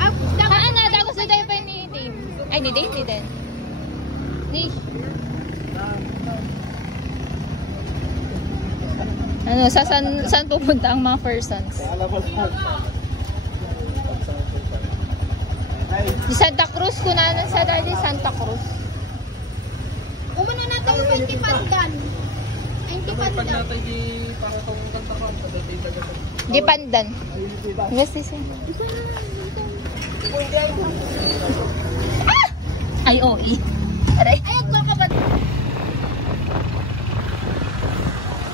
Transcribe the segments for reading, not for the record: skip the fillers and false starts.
Ano, dago sa tayo pa ni Dave. Ay, ni Dave, ni Den. Ano, saan pupunta ang mga persons? Di Santa Cruz, kunanan sa dali Santa Cruz. Umano natin yung 20 pandan. 20 pandan. Gipandan. Yes, yes. Ay, OE. Aray. Ay, ka ba?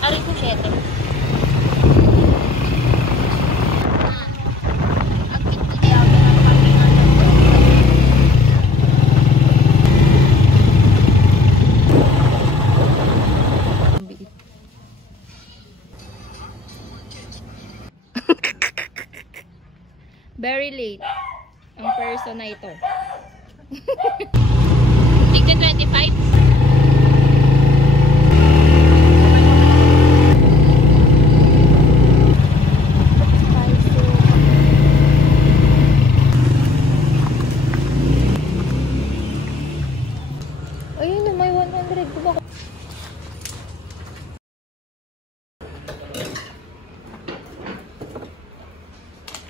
Aray ko, syete. Very late ang person na ito. Tigda 25? Ayun na, may 100 ko ba?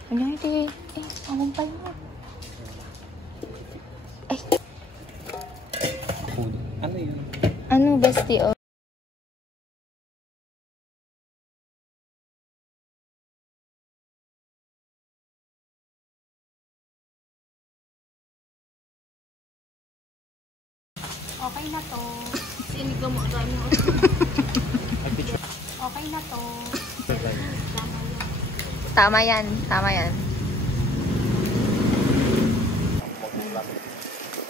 Ano ito? Pagumpay mo. Ay. Ano yun? Ano, bestie? Oh. Okay na to. Sinigaw mo ang mo. Okay na to. Tama yan. Tama yan.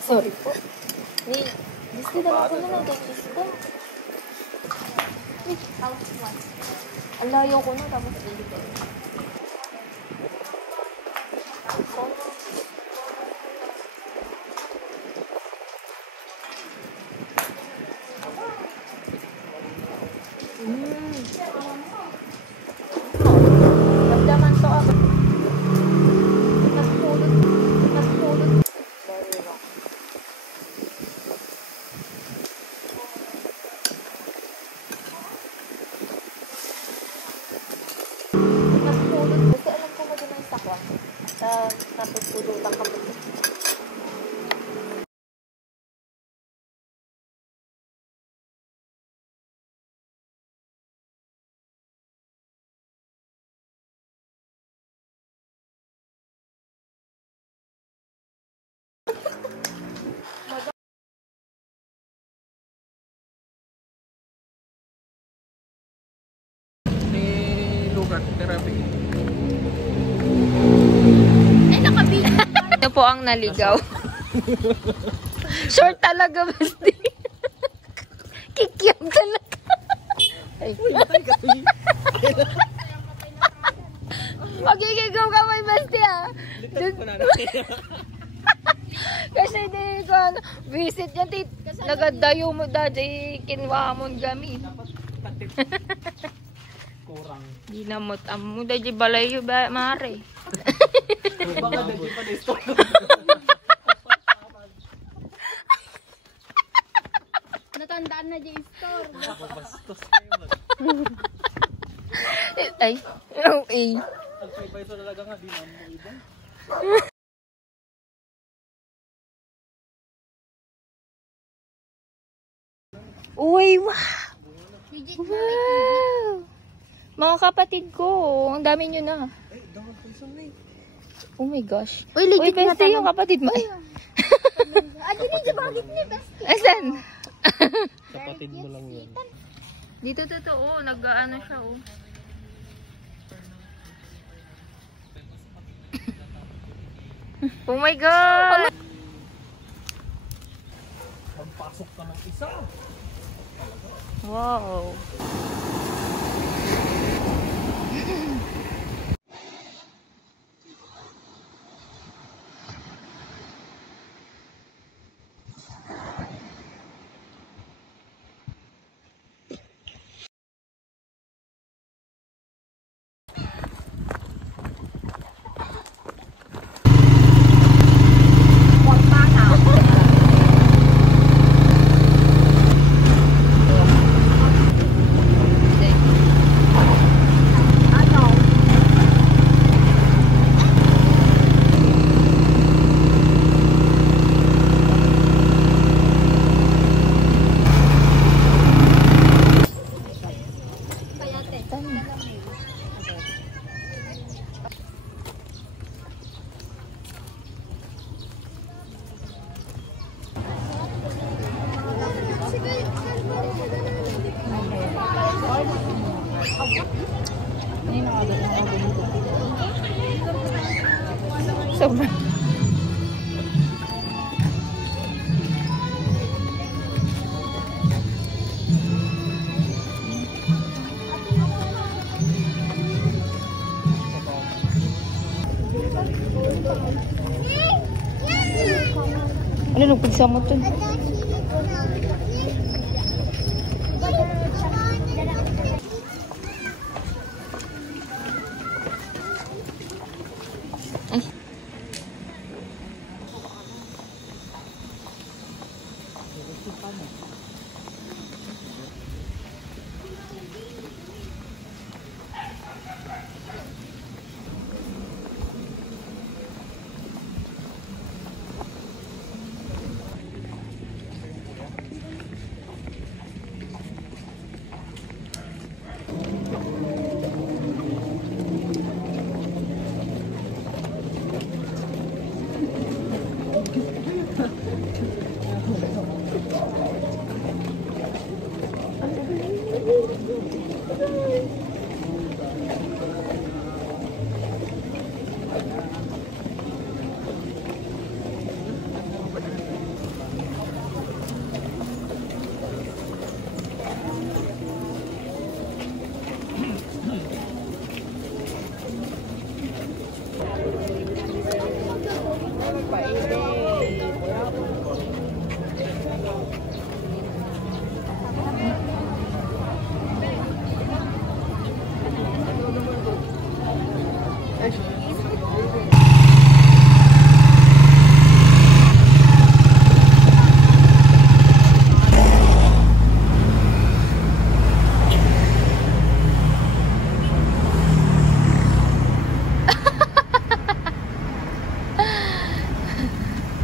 Sorry po. Gusto na ako na ng dentist ko. Ang layo ko na tapos dito. Damdaman to ako. Mas pulot. Very wrong. Mas pulot. Kasi alam ko magandang sakwa. Tapos pulutan ka po. Therapy. Ay, nakabili. Ito po ang naligaw. Short talaga, basti. Kikyam talaga. Ay. Magigigaw ka may basti ah. Kasi di ko visit yan. Nagadayo mo dati. Kinwa mo gamit. Kurang. Di namot amo dahil balay ba mare. Baka dahil pa na store. Natandaan na dyan store. Bastos kayo. Ay, okay. Ang supervisor talaga nga, di naman mo iba. Uy, wow! Wow! Mga kapatid ko, ang dami nyo na. Eh, dawag ko isang na eh. Oh my gosh. Uy, legit beste na yung kapatid mo. Adi ni bakit ni best? Asan? Kapatid mo lang yun. Dito totoo, nag-ano siya oh. Oh my God! Magpasok ka ng isa. Wow! Sobra. Ano nagpagsa mo to? Ay.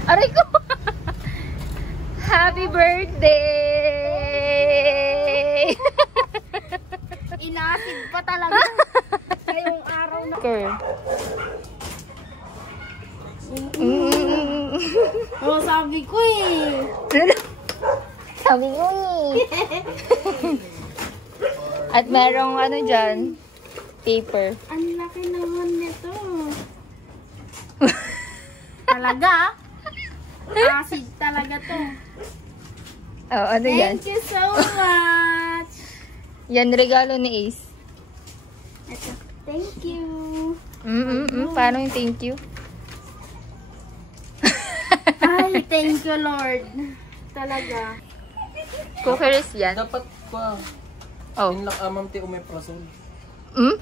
Aray ko! Happy birthday! Inasid pa talaga. Ngayong araw na. Oh, sabi ko eh. Sabi ko eh. At merong ano dyan, paper. Ang laki naman nito. Talaga? Acid talaga to. Oh, ano yan? Thank you so much. Yan, regalo ni Ace. Ito. Thank you. Paano yung thank you? Ay, thank you, Lord. Talaga. Cookeries yan. Dapat pa. Oh. Inlak amam ti omeprazole. Hmm?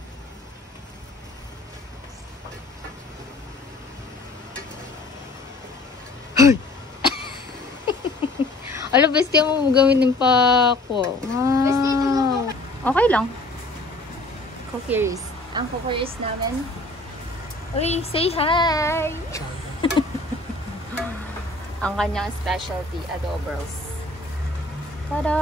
Alo, bestia mo gamitin pa ako. Wow. Okay lang. Cookeries. Ang cookeries namin. Uy, say hi! Ang kanyang specialty, adobros. Tada!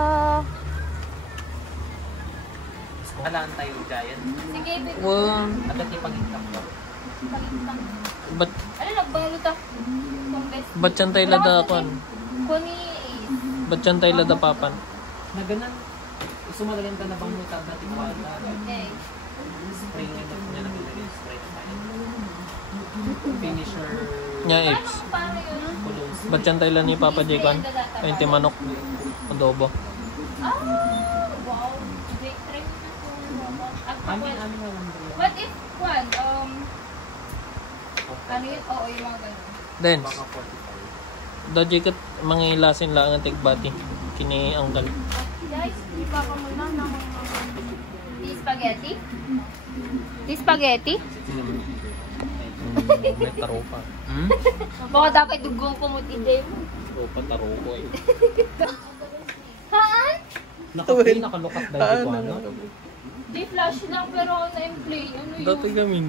Alaan tayo giant. Sige, baby. Wow. Agad yung pagintang mo. Ba't Ano, nagbalot ah? ba't yan tayo ladakon? Kuni Ba't yan tayo ladapapan? Na ganan. Sumalagan ka na bang mo tabat ikuan na? Okay. Spring niya na nilagay straight tayo. Finisher. Nya Ips. Paano yun? Ba't yan tayo lang ni Papa Jekon? Ayun ti manok. Adobo. Ah! Wow! Big trip na po. Amin nga lang. What if, one, ano yun? Oo, yung mga ganun. Then, Dodgy kat mangilasin lang ang tigbati. Kini anggal. Guys, di pa pa muna na di spaghetti? Di spaghetti? May taropa. Baka dapat dugo ko mo tiday mo. Taropa, taropo eh. Haan? Nakalukat dahil ko ano? Di flash lang pero ako na-play. Ano yun? Dati gamin.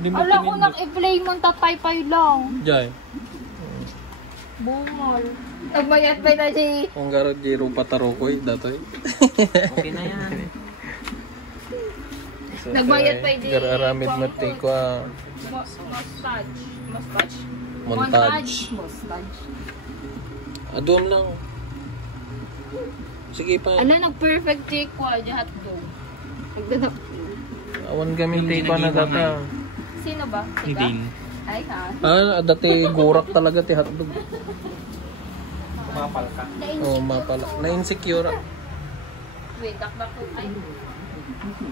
Hindi mo Ala ko pinindot. nang-i-play mo tatay-pay lang. Jai. Bumal. Nagmayat pa na si... Kung garag jiro pataroko eh, datoy. Okay na yan. Nagbayad pa di... Gararamid mati ko Mustache. Mustache? montage. Mustache. Adom lang. Sige pa. Ano, nag-perfect cake ko. Diyan hotdog. Nagdanap. Awan gamit ko na data. Sino ba? Ni Ika? Ding. Ay, ha? Dati gurak talaga ti hotdog. Kumapal ka. Oo, mapala. Na-insecure. Wait, dakdak ko. Ay,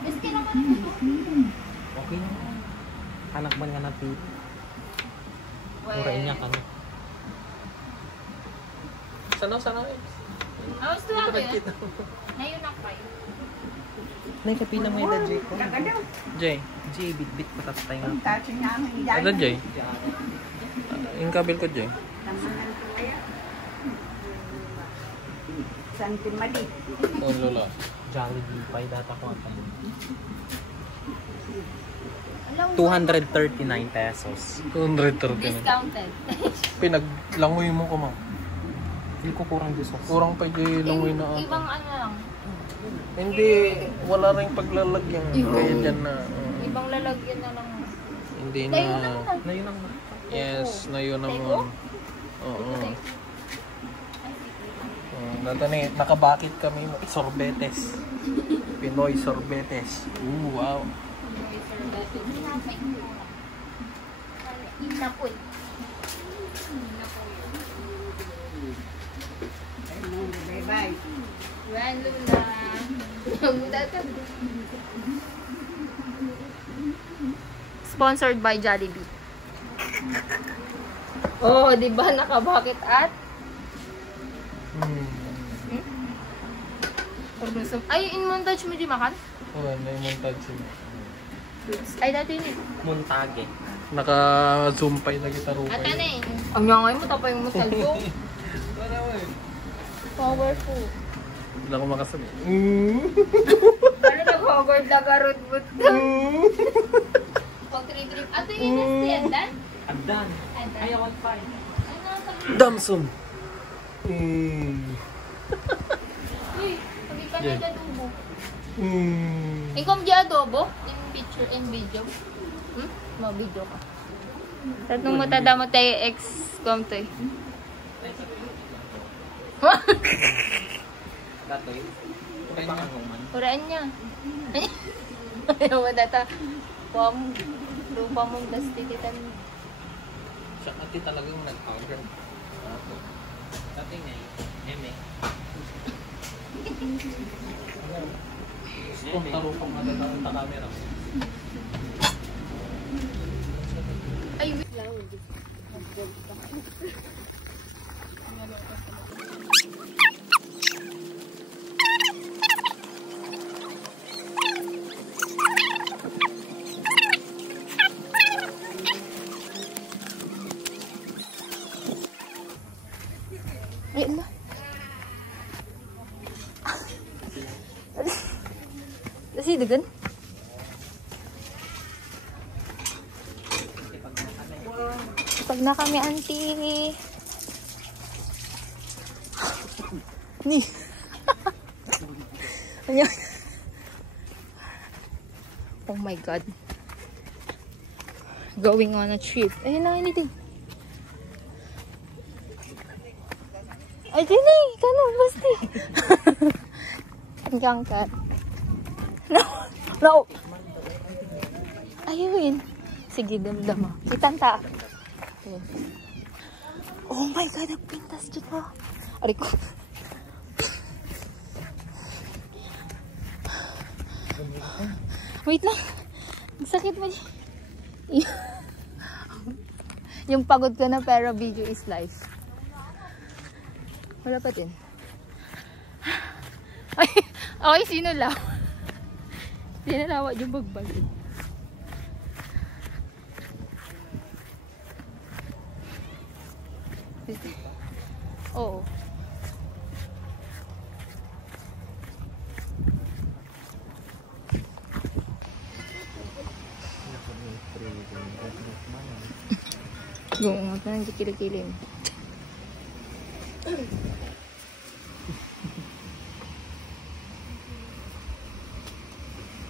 Kasi kailangan naman ito. Okay na. Anak man nga natin. Murain niya ka na. Sana eh. awas to ako yun. Ngayon ako kayo. Nay, kapila mo yung Jay ko. Jay. Jay, bit-bit patatay nga. Ada Jay. Yung kabil ko Jay. Oh lola. Jollibee, pay data ko ang 239 pesos. 230 na. Discounted. Pinaglangoy mo ko ma'am. Hindi ko kurang gusto. Kurang pa Jay langoy na ako. Ibang ano lang. Hindi, wala rin paglalagyan. Kaya dyan na. Ibang lalagyan na lang. Hindi na. Tayo lang na. Na yun ang Yes, na yun Tayo? naman. Oo. Nakabakit kami. Sorbetes. Pinoy sorbetes. Wow. Inapoy. Bye-bye. Random na. Sponsored by Jollibee. Oh, di ba nakabakit at? Ay, in montage mo di makan? Oo, may montage sila. Ay, dati yun eh. Montage. Naka-zoom pa yung nagitaro At pa ano eh. Ang ngangay mo, tapay mo saldo. Powerful. Wala ko makasabi. Ano nag-hogward na karot-but ka? Pag trip-trip. Ato yun na si Andan? Agdan. Ay, awan pa. Damson! Uy, pag ipa na adobo. Mm. Ikaw di adobo? In picture and video? Video ka. Tatong matadama tayo ex-com to eh. Dato yun. Kuraan niya. Ayaw mo data. Lupa mong dastititan. Siya kati talagang nag-cover. Dati nga Eme. Kung taro pang magandang ta camera. Ay, wait lang. Ayun na. Kasi dagan. Pag na kami, auntie. Ni. Oh my God. Going on a trip. Ayun lang, anything. Ay, dini! Kano, basti! Hanggang kat. No! No! Ayun. Sige, damdama. Kitanta. Oh my God, nagpintas dito. Ari ko. Wait lang. Ang sakit mo. Yung pagod ka na pero video is life. Wala pa din. Ay, okay, sino law? Sino lawat yung bagbalik? Oo. Gawin mo ito ng kikilikili mo.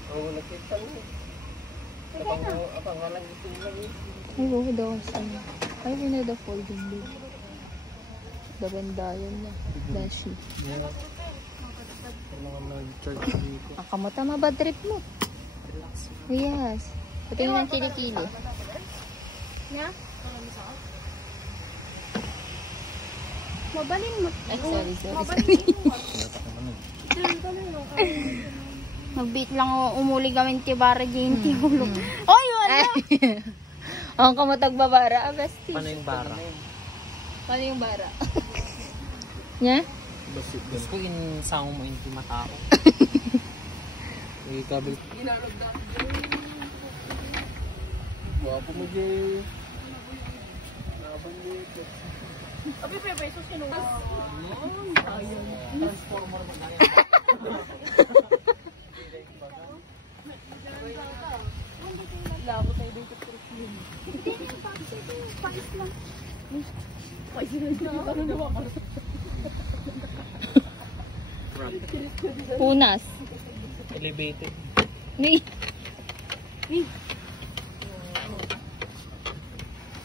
Oo, nakita mo. Apang nga lang ito lang. Ay, oo daw. Ay, yun na the folding bed. Dabandayan na. Dashi. Kailangan mag-charge dito. Ang kamata mabad trip mo. Yes. Pati yun ang kilikili. Nya? Mabalin mo. Ay, sorry. Mabalin mo. Mag-beat lang umuli gamin ti bara din ti hulog. Oh, yun! Ang kamatag babara, bestie. Paano yung bara? Paano yung bara? Nya? Gusto ko insang mo yung matao. May kabel. Wapo mo dyan. Laban dito. Abi, peso sinuha. Transformer mo na Labo tayo dito. Hindi, pakis lang. Punas. elevated. Ni.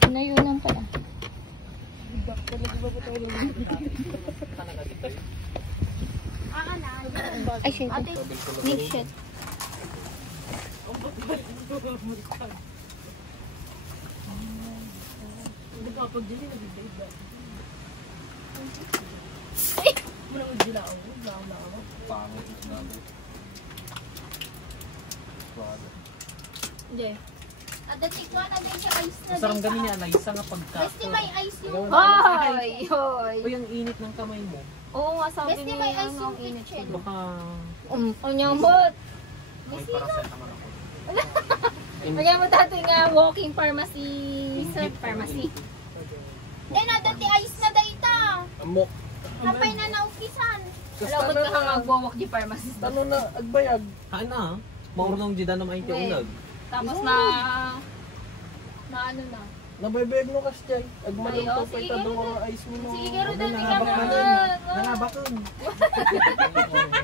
Pinayunan pala. Ay, shit. Ni, shit. Pangit yung sinabi. Hindi. At dating ko na din siya ice na. Sarang gamin ni Alaysa nga pagka. Basti may ice yung... Hoy! Hoy! O yung init ng kamay mo. Oo nga, sabi Basti niya may yung ice yung ang init. kitchen. Baka Kanyang bot. may paracetamol ako. Lagyan mo dati nga walking pharmacy. Pharmacy. Hindi na, dati ice na dayta. Amok. Hapay na naukisan. Alabot ka nga mag-walk di pharmacy. Ano na, agbayag. Haan na. Maurong dyan na mainti Wait. unag. Tapos na ano na. Nabaybayag mo kas dyan. Agmalang Ay, oh, pa pa sige, ito garo mga ice mo. Sige, garo dati ka Nanabak na. na din. Nanabakon.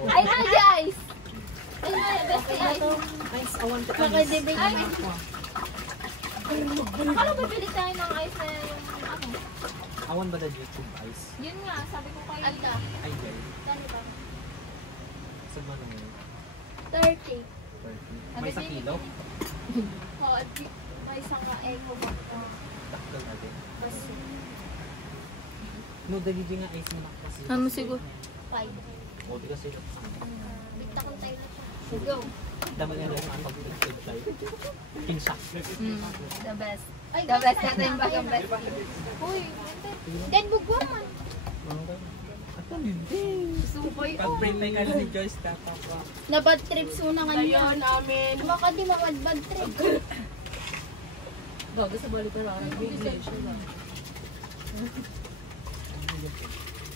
Ay, na, guys! Ay, na, best ice. Nice, awan ka. Makadibig. Ay, akala ba pili tayo ng ice na yung ano? Awan ba na YouTube ice? Yun nga, sabi ko kayo. Anda. Ay, guys. Dali ba? Sa ba naman? 30. May sa kilo? Oo, may isang eco ba? Daktal natin. Basta No, dali din nga ice mo na kasi. Ano siguro? 5. O, di kasi. Bigta kong tayo na siya. Go. Daman nga lang ang pag-tag tayo. Kinsak. The best. Ay, The best natin yung bagang best. Uy, then bugwa man. At hindi. Supoy. Pag-pray ka ni Joyce dapat pa. Na bad trip suna nga niya. namin. Baka di makad-bad trip. Bago sa balik ka lang.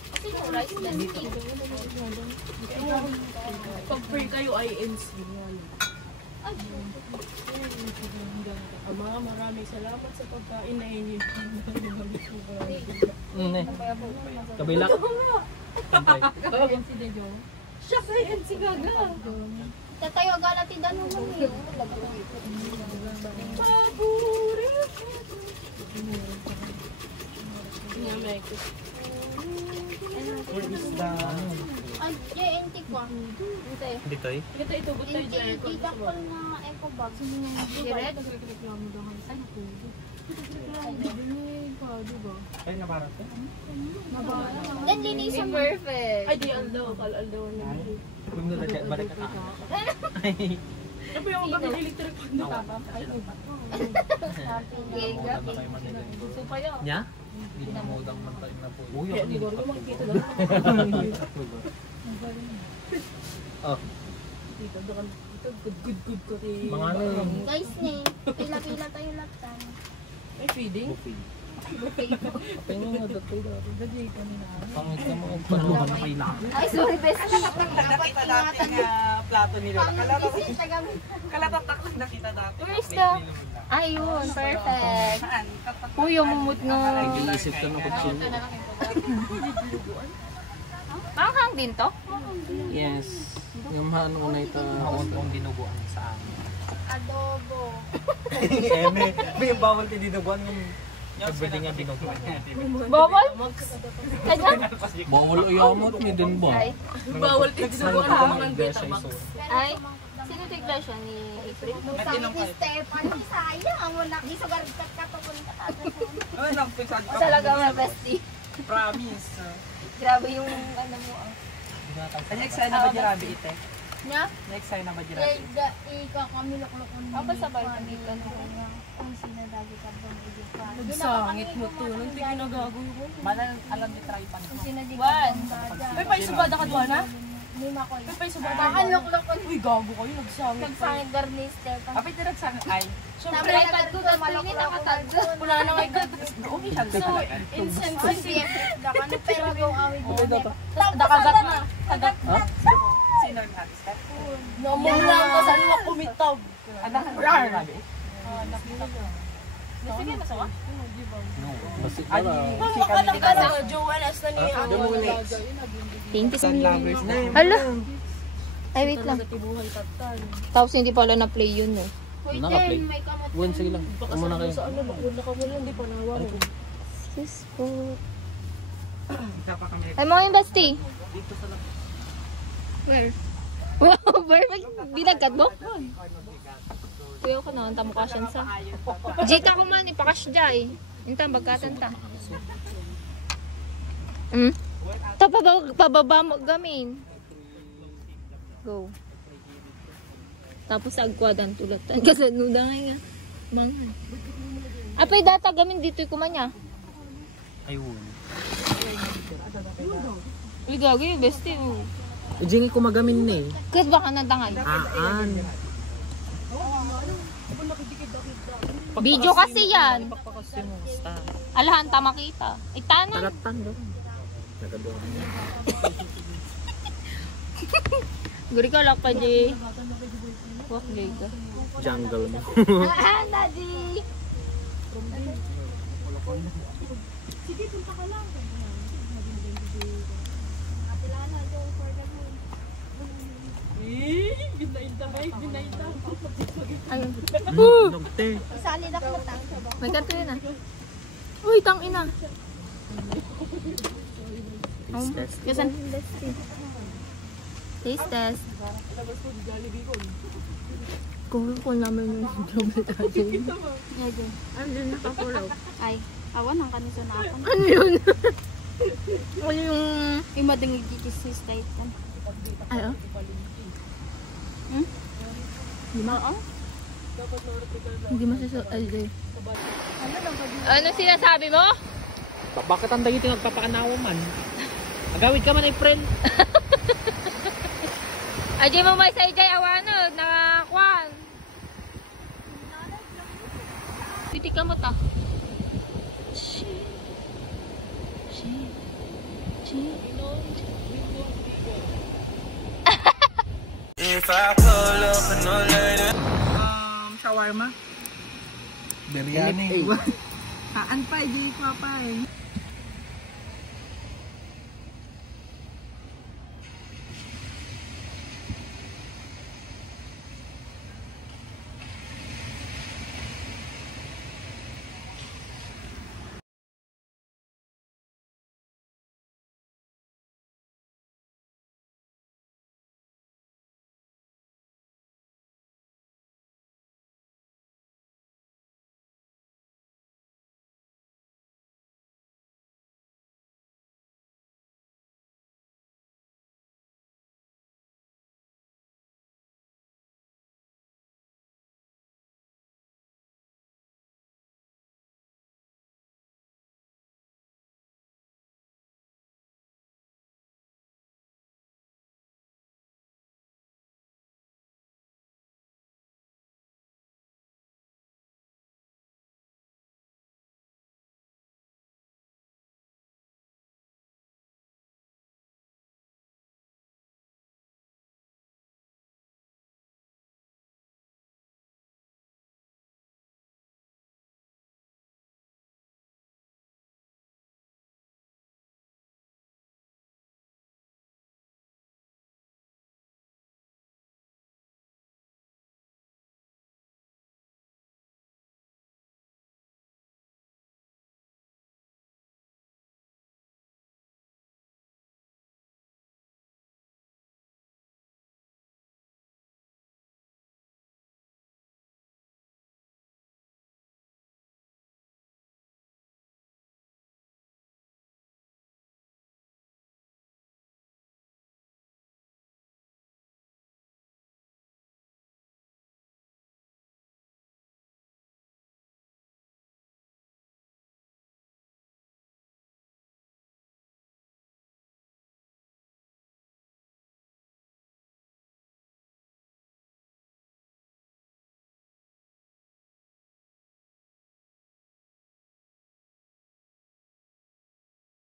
Kasi yung rice plastic. Pag free kayo, INC. Ama, maraming salamat sa pagkain na inyo. Kabila. Siya kay INC gaga. Tatayo agala ti danon mo eh. Where is the... Ay, JNT ko. Dito eh? Kita itugot tayo dyan. Di dakol na eco bag. Si Red? Ay, naparang ka? Then linisan mo. Perfect. Ay, di aldaw. Kalaldaw na. Kung nila dyan, balik ka tayo. Ay, Ano ba yung bagay electric pag nawa. Giga. Supaya. Nya? Hindi na modang man tayo na po. Uy, ako Hindi din. ko makikita na. Oh, Dito, doon. Ito, good ko. mga ano yung Guys ni, pila-pila tayo latan. Ay, feeding? buffet. Tingnan nga dati dati. Dati kanina. Pangit ka mga Panuhan na kayo lang. Ay, sorry, best. Dapat ingatan mo. plato nila. Pang-visit siya gamit. Kalatatak lang nakita dati. Where's the... Ayun, perfect. Saan? Uy, yung mumut nga. nag-iisip ka ng kutsin. Manghang din to? Yes. Yung ano na ito. Ako ang dinuguan sa amin. Adobo. Eme, may yung bawal tininubuan yung Everything nga dinuguan. Bawal? Kaya? Bawal uyamot, may din ba? Ay. Bawal din sinubukan ng mga beta box. Ay. Sino tigla siya ni April? Sabi ni Stefan, sayang ang wala. Di sa garkat ka pupunta ka. Ay, nagpisad ka. Talaga mga bestie. Promise. Grabe yung ano mo ah. Ay-excited na ba di Rabi ite? Nya? Na-excited na ba di Rabi? Ikaw kami luklukon. Ako sabay nandito. Ang sinadagi ka bang idipan. Nagsangit mo to. Nang di ginagago yun. Manan alam ni Try pan. Ang sinadagi One. May paisubada ka doon, ha? Lima ko. May paisubada ka. Ang luklukon. Uy, gago kayo. Nagsangit pa. Nagsangit garni Stefan. Apit direct sa ay. Siyempre, iPad ko doon maluklo ko doon. Wala na nga ikaw. Official So, sa insensitive. Ano pero go awit mo. Nakagat na. Kagat. Sino ang hatis ka? Namula ko sa lima kumitaw. Anak rar. Sige, masawa? Ay, Baka lang ka na. Joannas na niya. Thank you so Sun much. lovers na. Hala. Ay, wait lang. Tibuhay tatan. Tapos hindi pala na-play yun eh. Hoy, Naka-play. Den, may kamot. One, sige lang. Baka Muna kayo. sa ano, nakuna ka muna. Hindi pa nawa ko. Sis po. Tapa kami. Ay, mga yung bestie. Where? Wow, perfect. Binagkat mo? Kuya ko na, ang mukha siya sa. Jika ko man, ipakas dya eh. Inta, bagkatan ta. Ta, pababa mo gamin. Go. Tapos agkwadan tulad. Kasi nuda nga. Mangan. Apay data gamin dito yung kumanya. Ayun. Uy, gago yung bestie. Ijingi ko magamin na eh. Kahit baka natangay. Aan. Video kasi yan. Pakpakasin mo. Star. Alahan ta makita. Itanan. Talatan doon. Nagadoon. Guri ka lang pa, Jay. Wak, gay ka. Jungle mo. Ah, Daddy! Binaita ba? Binaita. Ayun. Nagte. Isali na ko tang. May kanto yun ah. Uy, tang ina. Test. Kasan? Taste test. Kung naman yung double tattoo. Ano din nakapulaw? Ay, awan ang kanisa na ako. Ano yun? Ano yung... Imadang igikis ni Stefan. Ano? Oo. Hindi masasuot. Ano sinasabi mo? Bakit ang dagiti nagpapakanawa man? Agawid ka man ay friend. Ajay mo may sa ijay awanod. Nakakwan. Piti ka mo ta. If I pull up and no later. Shawarma. Biryani. Haan pa, di pa pa eh.